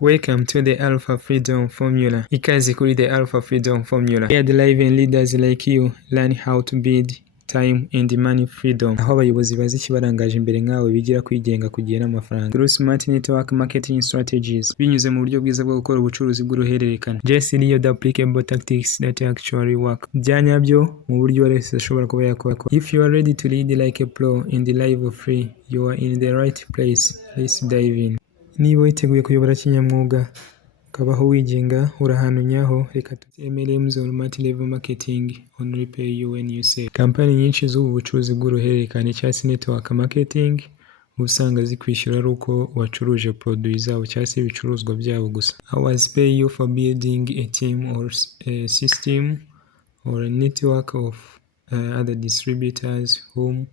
Welcome to the Alpha Freedom Formula. Ikaze kuri the Alpha Freedom Formula. Here the live and leaders like you learn how to build time and money freedom. Aho abayobozi bazi ikibarangaje imbere nkawe bigira kwigenga kugira n'amafaranga. Through smart network marketing strategies. Binyuze mu buryo bwiza bwo gukora ubucuruzi bw'uruhererekane. Just real applicable tactics that actually work. Byanyabyo mu buryo wese ashobora kuba yakora. If you are ready to lead like a pro in the life of free, you are in the right place. Let's dive in. Niba witeguye kuyobora kinyamwuga ukabaho wigenga urahantu nyaho, reka tuti MLM or multi-level marketing only pay you when you say. Kampani nyinshi z'ubu bucuruzi bw'uruhererekane cyangwa se network marketing usanga zikwishyura ari uko wacuruje produit zabo cyangwa se ibicuruzwa byabo gusa. Ours pay you for building a team or a system or a network of other distributors whom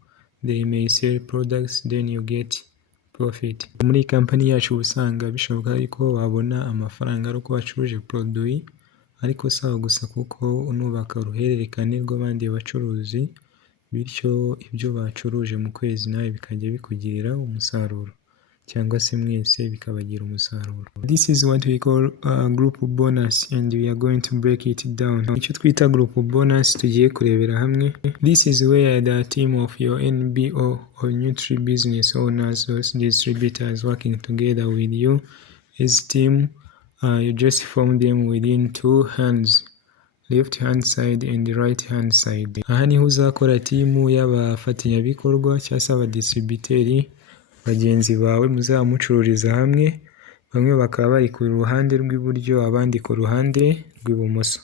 they may sell products, then you get profit. Muri kampani yacu usanga bishoboka ko wabona amafaranga ari uko wacuruje produit, ariko sawa gusa kuko unubaka uruhererekane rw'abandi bacuruzi, bityo ibyo bacuruje mu kwezi nawe bikajya bikugirira umusaruro cyangwa se mwese bikabagira umusaruro. This is what we call group bonus and we are going to break it down. Icyo twita group bonus tugiye kurebera hamwe. This is where the team of your NBO or Nutri business owners, those distributors working together with you as team, you just form them within two hands, left hand side and right hand side. Aha niho uzakora timu y'abafatanyabikorwa cyangwa se abadistributeri bagenzi bawe muzamucururiza hamwe, bamwe bakaba bari ku ruhande rw'iburyo abandi ku ruhande rw'ibumoso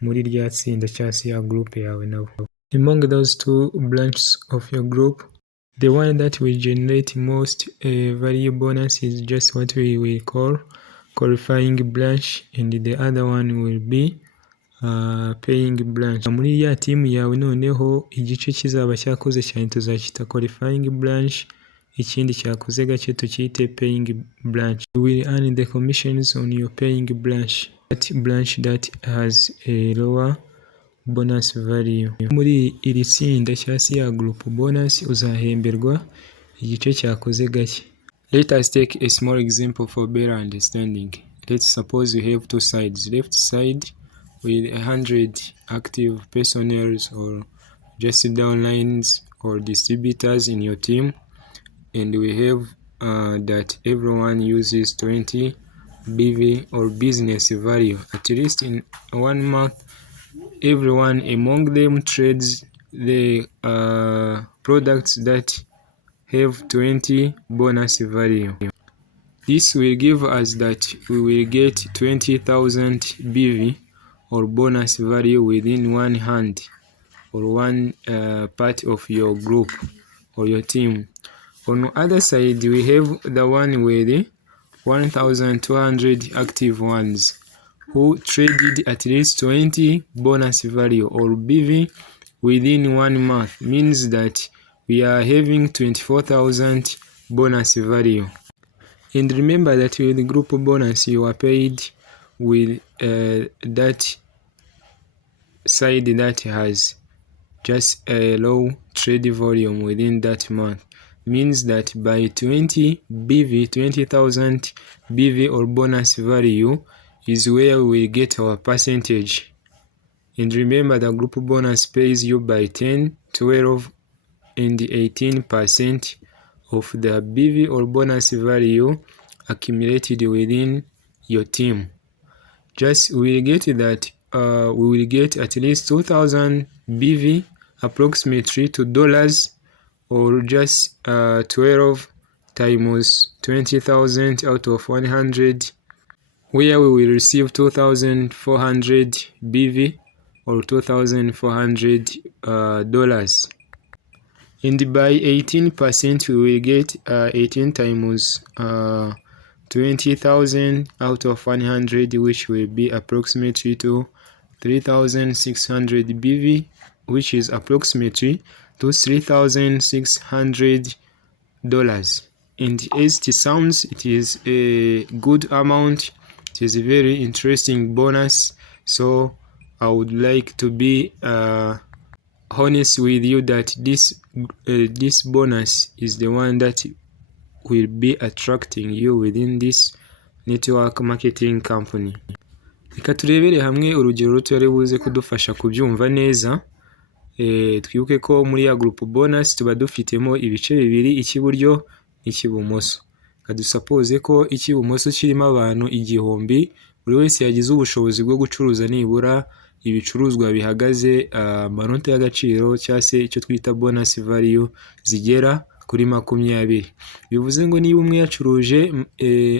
muri rya tsinda cyangwa se ya group yawe nabo. Among those two branches of your group, the one that will generate most value bonus is just what we will call qualifying branch, and the other one will be paying branch. Muri ya team yawe noneho igice kizaba cyakoze cyane tuzacyita qualifying branch, ikindi cyakoze gake tukite paying branch. You will earn the commissions on your paying branch, that branch that has a lower bonus value. Muri iri tsinda cyangwa se ya group bonus uzahemberwa igice cyakoze gake. Let us take a small example for better understanding. Let's suppose you have two sides. Left side with 100 active personnel or just downlines or distributors in your team, and we have that everyone uses 20 BV or business value. At least in 1 month, everyone among them trades the products that have 20 bonus value. This will give us that we will get 20,000 BV or bonus value within one hand or one part of your group or your team. On the other side, we have the one with 1,200 active ones who traded at least 20 bonus value or BV within 1 month. Means that we are having 24,000 bonus value. And remember that with the group bonus you are paid with that side that has just a low trade volume within that month. Means that by 20,000 BV or bonus value is where we get our percentage. And remember the group bonus pays you by 10, 12 and 18% of the BV or bonus value accumulated within your team. Just we will get that we will get at least 2,000 BV, approximately $2, or just 12 times 20,000 out of 100, where we will receive 2,400 BV or $2,400. And by 18% we will get 18 times 20,000 out of 100, which will be approximately to 3,600 BV, which is approximately to $3,600. And as it sounds, it is a good amount. It is a very interesting bonus. So I would like to be honest with you that this bonus is the one that will be attracting you within this network marketing company. Reka turebere hamwe urugero ruto yari buze kudufasha kubyumva neza. Twibuke ko muri ya group bonus tuba dufitemo ibice bibiri, icy'iburyo n'icy'ibumoso. Kadusapoze ko icy'ibumoso kirimo abantu 1000, buri wese yagize ubushobozi bwo gucuruza nibura ibicuruzwa bihagaze amanota y'agaciro cyangwa se icyo twita bonus value zigera kuri 20. Bivuze ngo niba umwe yacuruje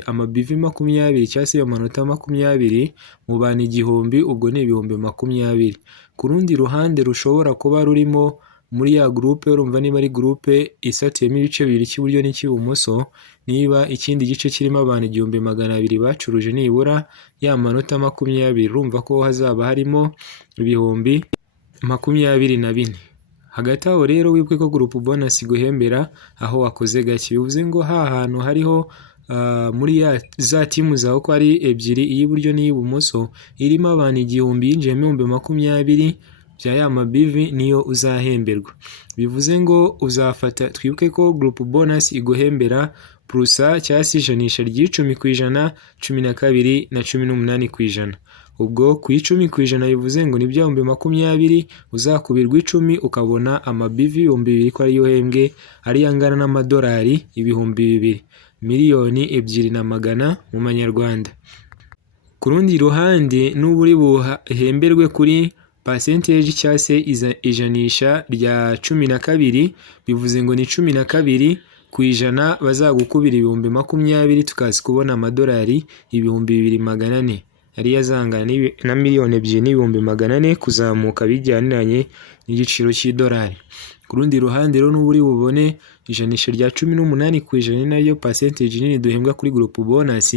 amabivi 20 cyangwa se amanota 20 mu bantu 1000, ubwo ni ibihumbi 20. Ku rundi ruhande rushobora kuba rurimo muri ya groupe, urumva niba ari groupe isatiyemo ibice bibiri, cy'iburyo n'icy'ibumoso, niba ikindi gice kirimo abantu 1200 bacuruje nibura ya manota 20, urumva ko hazaba harimo ibihumbi 24. Hagati aho rero wibuke ko group bonus guhembera aho wakoze gake. Bivuze ngo hantu hariho muri za timu zawe ko ari ebyiri, iy'iburyo n'iy'ibumoso, irimo abantu 1000 yinjiyemo 20 bya ya mabivi niyo uzahemberwa. Bivuze ngo uzafata, twibuke ko group bonus iguhembera plusa cyangwa se ijanisha ry'10%, 12 na 18%. Ubwo ku 10% bivuze ngo ni bya 20 uzakubirwa 10 ukabona amabivi 2000 ko ariyo hembwe, ari angana n'amadolari 2000, miliyoni 2,200 mu manyarwanda. Ku rundi ruhande n'uburi buhemberwe kuri percentage cyangwa se ijanisha rya 12, bivuze ngo ni 12% bazagukubira 20,000, tukazi kubona amadolari 2,400, ari yazangana na miliyoni 2,400 kuzamuka bijyaniranye n'igiciro cy'idolari. Ku rundi ruhande rero n'uburi bubone ijanisha rya 18%, nayo percentage nini duhembwa kuri group bonus,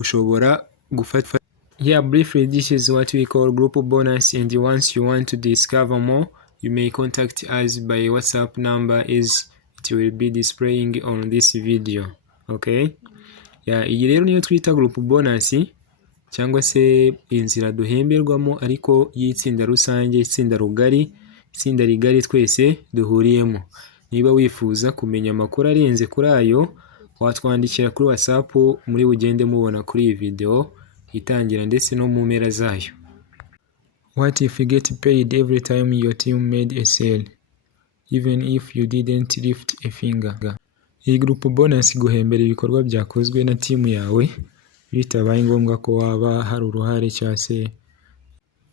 ushobora gufata. Yeah, briefly, this is what we call group bonus, and once you want to discover more, you may contact us by WhatsApp number as it will be displaying on this video. Okay? Yeah, iyi rero niyo twita group bonus cyangwa se inzira duhemberwamo ariko y'itsinda rusange, itsinda rugari, itsinda rigari twese duhuriyemo. Niba wifuza kumenya amakuru arenze kuri ayo, watwandikira kuri WhatsApp muri bugende mubona kuri iyi video itangira ndetse no mu mpera zayo. What if you get paid every time your team made a sale, even if you didn't lift a finger? Iyi group bonus guhembera ibikorwa byakozwe na timu yawe bitabaye ngombwa ko waba hari uruhare cyangwa se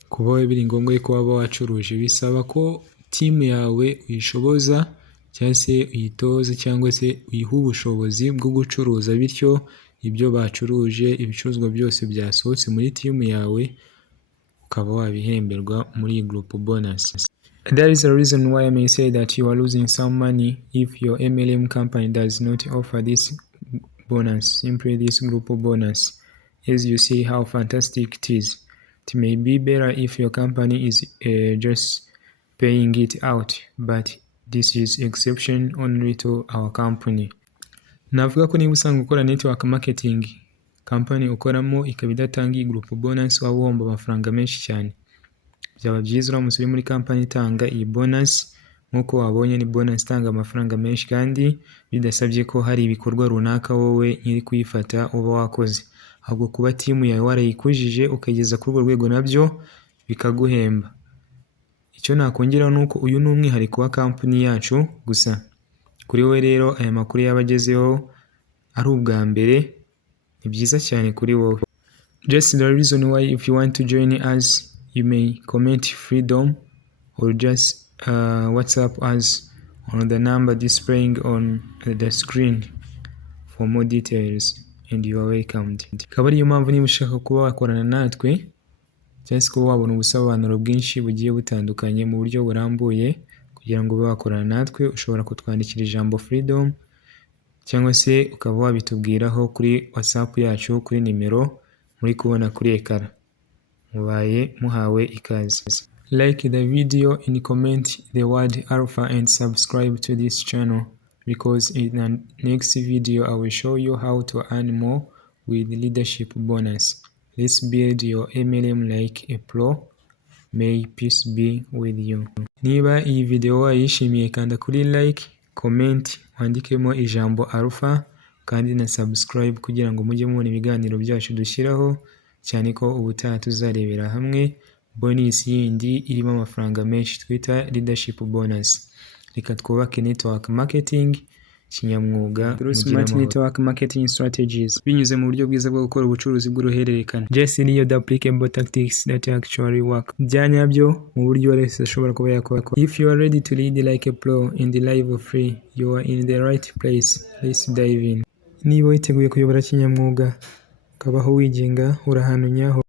kuba biri ngombwa ko waba wacuruje. Bisaba ko timu yawe uyishoboza cyangwa se uyitoza cyangwa se uyiha ubushobozi bwo gucuruza, bityo ibyo bacuruje, ibicuruzwa byose byasohotse muri timu yawe ukaba wabihemberwa muri group bonus. That is the reason why I may say that you are losing some money if your MLM company does not offer this bonus, simply this group bonus. As you see how fantastic it is. It may be better if your company is just paying it out, but this is exception only to our company. Navuga ko niba usanga ukora network marketing company ukoramo ikaba idatanga group bonus, waba uhomba amafaranga menshi cyane. Byaba byiza uramutse uri muri company itanga iyi bonus, nkuko wabonye ni bonus itanga amafaranga menshi kandi bidasabye ko hari ibikorwa runaka wowe nyiri kuyifata uba wakoze, ahubwo kuba timu yawe warayikujije ukageza kuri urwo rwego nabyo bikaguhemba. Icyo nakongeraho nuko uyu ni umwihariko wa company yacu gusa. Kuri wowe rero aya makuru yabagezeho ari ubwa mbere, ni byiza cyane kuri wowe. Just the reason why if you want to join us, you may comment freedom or just WhatsApp us on the number displaying on the screen for more details, and you are welcomed. Akaba ariyo mpamvu niba ushaka kuba wakorana natwe cyangwa se kuba wabona ubusobanuro bwinshi bugiye butandukanye mu buryo burambuye kugira ngo ube wakorana natwe, ushobora kutwandikira ijambo freedom cyangwa se ukaba wabitubwiraho kuri WhatsApp yacu kuri nimero muri kubona kuri ekara. Mubaye muhawe ikaze. Like the video and comment the word alpha and subscribe to this channel, because in the next video I will show you how to earn more with leadership bonus. Let's build your MLM like a pro. May peace be with you. Niba iyi video wayishimiye kanda kuri like, comment, wandikemo ijambo alpha kandi na subscribe kugira ngo mujye mubona ibiganiro byacu dushyiraho, cyane ko ubutaha tuzarebera hamwe bonus yindi irimo amafaranga menshi twita leadership bonus. Reka twubake network marketing kinyamwuga smart network marketing strategies binyuze mu buryo bwiza bwo gukora ubucuruzi bw'uruhererekane. Just real applicable tactics that actually work. Byanyabyo mu buryo wese ashobora kuba yakora. If you are ready to lead like a pro in the life of free, you are in the right place. Let's dive in. Niba witeguye kuyobora kinyamwuga ukabaho wigenga urahantu nyaho.